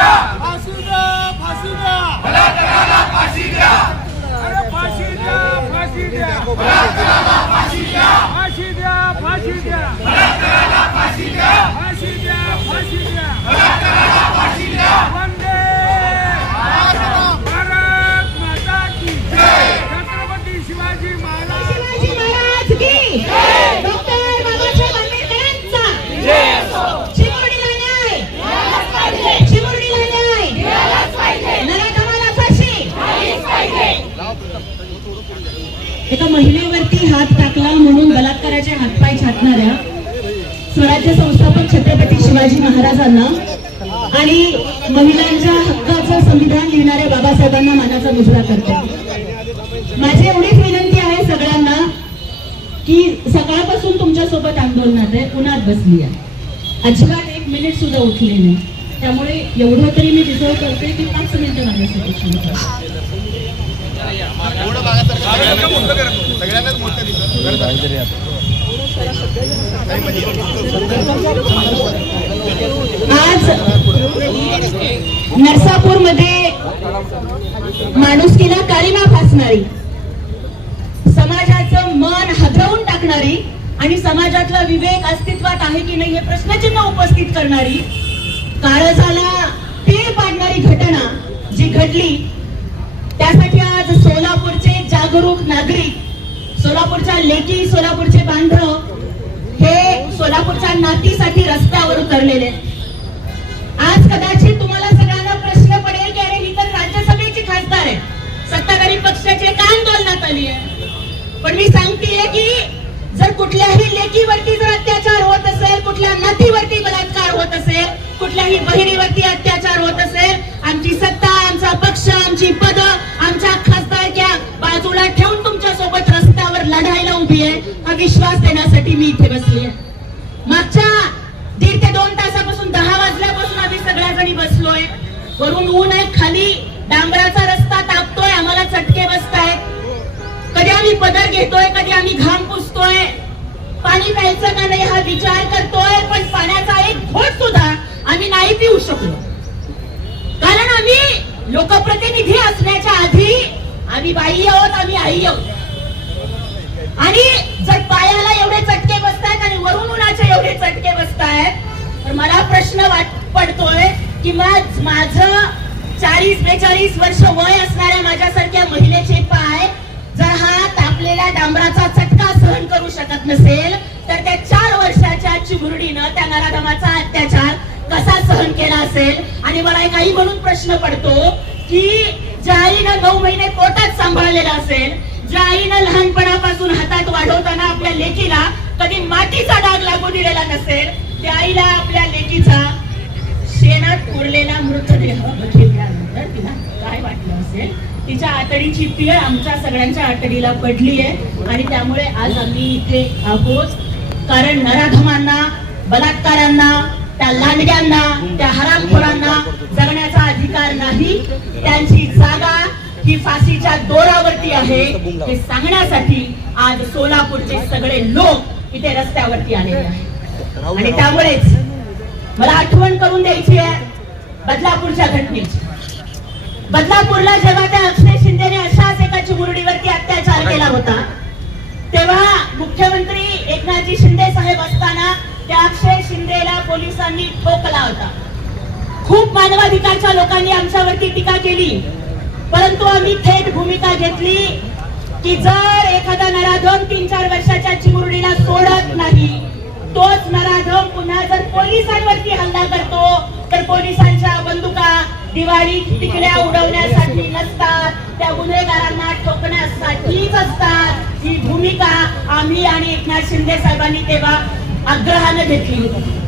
फाशी द्या, फाशी द्या, बलात्काराला फाशी द्या, अरे फाशी द्या, फाशी द्या, बलात्काराला फाशी द्या, फाशी द्या, फाशी द्या, बलात्काराला फाशी द्या, फाशी द्या, फाशी द्या, बलात्काराला फाशी द्या. वंदे मातरम. भारत माता की जय. छत्रपती शिवाजी महाराज की डॉक्टर बाबासाहेब आंबेडकरांचा जय असो. चिमुरडीला न्याय मिळालाच पाहिजे, चिमुरडीला न्याय मिळालाच पाहिजे, नराधमाला फाशी मिळालीच पाहिजे. एका महिलेवरती हात टाकला म्हणून बलात्काराचे हातपाय छाटणाऱ्या स्वराज्य संस्थापक छत्रपती शिवाजी महाराजांना आणि महिलांच्या हक्काचं संविधान लिहिणाऱ्या बाबासाहेबांना मानाचा मुजरा करते. माझी एवढीच विनंती आहे सगळ्यांना की सकाळपासून तुमच्या सोबत आंदोलनात आहे, उन्हात बसली आहे, अजिबात एक मिनिट सुद्धा उठले नाही. त्यामुळे एवढं तरी मी डिझर्व करते की 5 मिनिटं माझ्यासाठी थांबा. आज नरसापूर मध्ये माणुसकीला काळीमा फासणारी, समाजाचं मन हादरवून टाकणारी आणि समाजातला विवेक अस्तित्वात आहे की नाही हे प्रश्नचिन्ह उपस्थित करणारी, काळजाला तीळ पाडणारी घटना जी घडली, त्यासाठी आज सोलापूरचे जागरूक नागरिक, सोलापूरच्या लेकी, सोलापूरचे बांधव हे सोलापूरच्या नातीसाठी रस्त्यावर उतरलेले. आज कदाचित तुम्हाला सगळ्यांना प्रश्न पडेल की अरे ही तर राज्यसभेची खासदार आहे, सत्ताधारी पक्षाची का आंदोलनात आली आहे. पण मी सांगतेय की जर कुठल्याही लेकीवरती जर अत्याचार होत असेल, कुठल्या नातीवरती बलात्कार होत असेल, कुठल्याही बहिणीवरती अत्याचार होत असेल, आमची सत्ता, आमचा पक्ष, आमची पद, आमच्या खासदारक्या बाजूला ठेवून तुमच्या सोबत रस्त्यावर लढायला उभी आहे, हा विश्वास देण्यासाठी मी इथे बसली आहे. मागच्या 1.5 ते 2 तासापासून 10 वाजल्यापासून आम्ही सगळ्या जणी बसलोय. वरून ऊन आहे, खाली डांबराचा रस्ता तापतोय, आम्हाला चटके बसतायत. कधी आम्ही पदर घेतोय, कधी आम्ही घाम पुसतोय, पाणी प्यायचं का नाही हा विचार करतोय, पण पाण्याचा एक घोट सुद्धा आम्ही नाही पिऊ शकलो. कारण आम्ही लोकप्रतिनिधी असण्याच्या आधी आम्ही बाई आहोत, आम्ही आई आहोत. आणि जर पायाला एवढे चटके बसतायत आणि वरून उन्हाचे एवढे चटके बसतायत, तर मला प्रश्न पडतोय की माझं 40-42 वर्ष वय असणाऱ्या माझ्यासारख्या महिलेचे पाय जर हा तापलेल्या डांबराचा चटका सहन करू शकत नसेल, तर त्या 4 वर्षाच्या चिमुरडीनं त्या नराधमाचा अत्याचार कसा सहन केला असेल. आणि मला एक आई म्हणून प्रश्न पडतो की ज्या आईनं 9 महिने पोटात सांभाळलेलं असेल, ज्या आईनं लहानपणापासून हातात वाढवताना आपल्या लेकीला कधी मातीचा डाग लागू दिलेला नसेल, त्या आईला आपल्या लेकीचा शेणात उरलेला मृतदेह बघितल्यानंतर तिला काय वाटलं असेल. तिच्या आतडीची पीळ आमच्या सगळ्यांच्या आतडीला पडली आहे आणि त्यामुळे आज आम्ही इथे आहोत. कारण नराधमांना, बलात्कारांना, त्या लांडग्यांना, त्या हरामखोरांना जगण्याचा अधिकार नाही. त्यांची जागा ही फाशीच्या दोरावरती आहे हे सांगण्यासाठी आज सोलापूरचे सगळे लोक इथे रस्त्यावरती आलेले आहेत. आणि त्यामुळेच मला आठवण करून द्यायची आहे बदलापूरच्या घटनेची. बदलापूरला जेव्हा त्या अक्षय शिंदेने अशाच एका चिमुरडीवरती अत्याचार केला होता, तेव्हा मुख्यमंत्री एकनाथजी शिंदे साहेब असताना त्या अक्षय शिंदेला पोलिसांनी ठोकला होता. खूप मानवाधिकारच्या लोकांनी आमच्यावरती टीका केली, परंतु आम्ही थेट भूमिका घेतली की जर एखादा नराधम 3-4 वर्षाच्या चिमुरडीला सोडत नाही, तोच नराधम पुन्हा जर पोलिसांवरती हल्ला करतो, तर पोलिसांच्या बंदुका दिवाळी टिकल्या उडवण्यासाठी नसतात, त्या गुन्हेगारांना ठोकण्यासाठीच असतात. ही भूमिका आम्ही आणि एकनाथ शिंदे साहेबांनी तेव्हा आग्रहाने घेतली होती.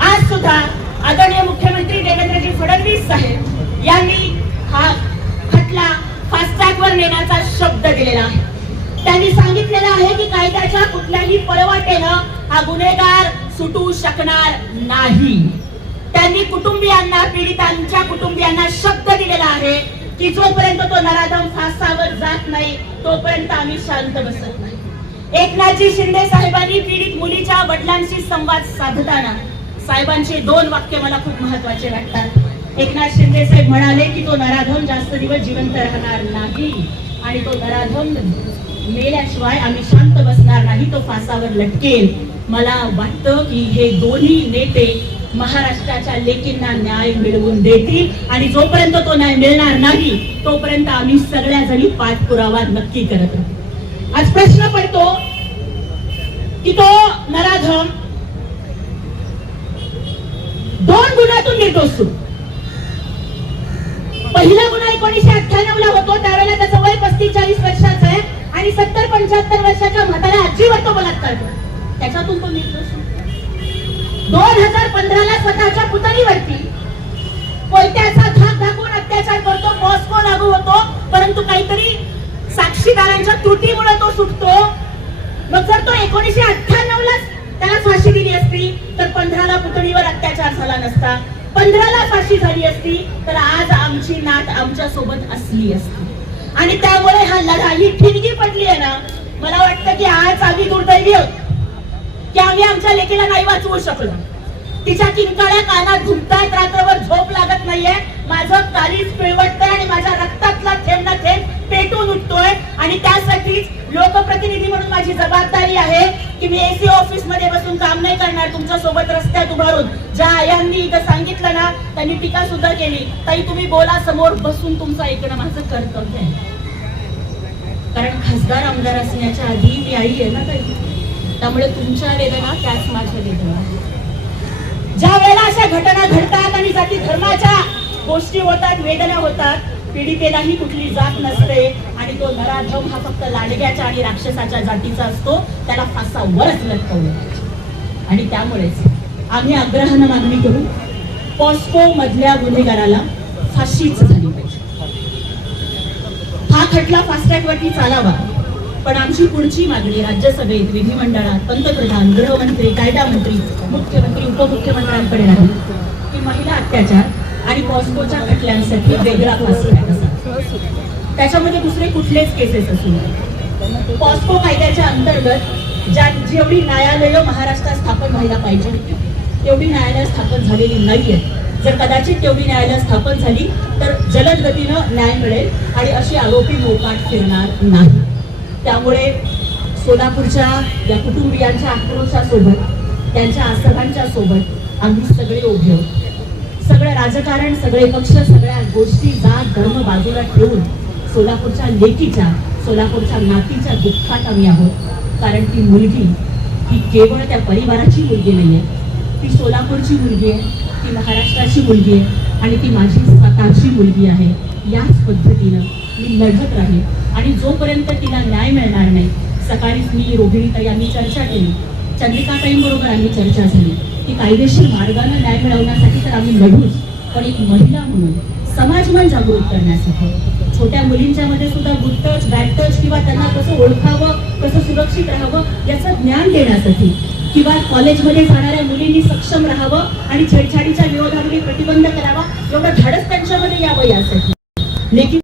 आज सुद्धा आदरणीय मुख्यमंत्री देवेंद्रजी फडणवीस साहेब यांनी हा खटला फास्ट ट्रॅकवर नेण्याचा शब्द दिलेला आहे. त्यांनी सांगितलेलं आहे की कायद्याच्या कुठल्याही पळवाटेनं हा गुन्हेगार सुटू शकणार नाही. त्यांनी कुटुंबियांना, पीडितांच्या कुटुंबियांना शब्द दिलेला आहे की जोपर्यंत तो नराधम फासावर जात नाही तोपर्यंत आम्ही शांत बसत नाही. एकनाथजी शिंदे साहेबांनी पीडित मुलीच्या वडिलांशी संवाद साधताना साहेबांचे 2 वाक्य मला खूप महत्वाचे वाटतात. एकनाथ शिंदे साहेब म्हणाले की तो नराधम जास्त दिवस जिवंत राहणार नाही आणि तो नराधम मेल्याशिवाय आम्ही शांत बसणार नाही, तो फासावर लटकेल. मला वाटतं की हे दोन्ही नेते महाराष्ट्राच्या लेकींना न्याय मिळवून देतील आणि जोपर्यंत तो न्याय मिळणार नाही तोपर्यंत आम्ही सगळ्या जणी पाठपुरावा नक्की करत राहू. आज प्रश्न पडतो की तो नराधम 2 गुन्ह्यातून निर्दोष सुटतो. पहिला गुन्हा 1998 ला होतो, त्यावेळेला त्याचं वय 35-40 वर्षाचं आहे आणि 70-75 वर्षाच्या म्हाताऱ्या आजीवर तो बलात्कार करतो. त्याच्यातून तो निर्दोष सुटतो. 2015 ला स्वतःच्या पुतणीवरती कोयत्याचा धाक दाखवून अत्याचार करतो, पॉस्को लागू होतो, परंतु काहीतरी साक्षीदारांच्या त्रुटीमुळे तो सुटतो. मग जर तो 1998 ला त्याला फाशी दिली असती तर 15 ला पुतणीवर अत्याचार झाला नसता, 15 ला फाशी झाली असती तर आज आमची नात आमच्या सोबत असली असती. आणि त्यामुळे हा लढा ही ठिणगी पडली आहे ना. मला वाटतं की आज आम्ही दुर्दैवी आहोत की आम्ही आमच्या लेकीला नाही वाचवू शकलो. तिच्या किंकाळ्या कानात घुमतायत, रात्रभर झोप लागत नाहीये, माझं कालीच पिळवटतंय आणि माझ्या रक्तातला थेंब ना थेंब पेटून उठतोय. आणि त्यासाठीच लोकप्रतिनिधी म्हणून माझी जबाबदारी आहे की मी एसी ऑफिस मध्ये बसून काम नाही करणार, तुमच्या सोबत रस्त्यात उभारून. ज्या आयांनी इथं सांगितलं ना त्यांनी टीका सुद्धा केली, ताई तुम्ही बोला, समोर बसून तुमचं ऐकणं माझं कर्तव्य आहे. कारण खासदार आमदार असण्याच्या आधी मी आई आहे ना ताई, त्यामुळे तुमच्या वेदना त्याच माझ्या वेदना. ज्या वेळेला अशा घटना घडतात आणि जाती धर्माच्या गोष्टी होतात, वेदना होतात, पीडितेलाही कुठली जात नसते आणि तो नराधम हा फक्त लाडक्याच्या आणि राक्षसाच्या जातीचा असतो, त्याला फासावरच लटकवलं. आणि त्यामुळेच आम्ही आग्रहानं मागणी करू, पॉस्को मधल्या गुन्हेगाराला फाशीच झाली पाहिजे. हा खटला फास्ट ट्रॅक वरती चालावा. पण आमची पुढची मागणी राज्यसभेत, विधिमंडळात, पंतप्रधान, गृहमंत्री, कायदा मंत्री, मुख्यमंत्री, उपमुख्यमंत्र्यांकडे राहील की महिला अत्याचार आणि पॉस्कोच्या खटल्यांसाठी वेगळा फास्ट ट्रॅक असावा. त्याच्यामध्ये दुसरे कुठलेच केसेस असू नये. पॉस्को कायद्याच्या अंतर्गत जेवढी न्यायालयं महाराष्ट्रात स्थापन व्हायला पाहिजे तेवढी न्यायालयं स्थापन झालेली नाहीये. जर कदाचित तेवढी न्यायालयं स्थापन झाली तर जलद गतीनं न्याय मिळेल आणि अशी आरोपी मोकाट फिरणार नाही. त्यामुळे सोलापूरच्या या कुटुंबियांच्या आक्रोशासोबत, त्यांच्या आसरांच्या सोबत आम्ही सगळे उभे आहोत. सगळं राजकारण, सगळे पक्ष, सगळ्या गोष्टी, जात धर्म बाजूला ठेवून सोलापूरच्या लेकीच्या, सोलापूरच्या नातीच्या दुःखात आम्ही आहोत. कारण ती मुलगी ही केवळ त्या परिवाराची मुलगी नाहीये, ती सोलापूरची मुलगी आहे, ती महाराष्ट्राची मुलगी आहे आणि ती माझी स्वतःची मुलगी आहे. याच पद्धतीनं मी लढत राहील आणि जोपर्यंत तिला न्याय मिळणार नाही. सकाळीच मी रोहिणीताई आम्ही चर्चा केली, चंद्रिकाताईंबरोबर आम्ही चर्चा झाली की कायदेशीर मार्गाने न्याय मिळवण्यासाठी तर आम्ही लढूच, पण एक महिला म्हणून समाजमन जागृत करण्यासाठी, छोट्या मुलींच्या मध्ये सुद्धा गुड टच, बॅड टच किंवा त्यांना कसं ओळखावं, कसं सुरक्षित राहावं याचं ज्ञान देण्यासाठी, किंवा कॉलेजमध्ये जाणाऱ्या मुलींनी सक्षम राहावं आणि छेडछाडीच्या विरोधामध्ये प्रतिबंध करावा, एवढं धाडस त्यांच्यामध्ये यावं यासाठी. लेकिन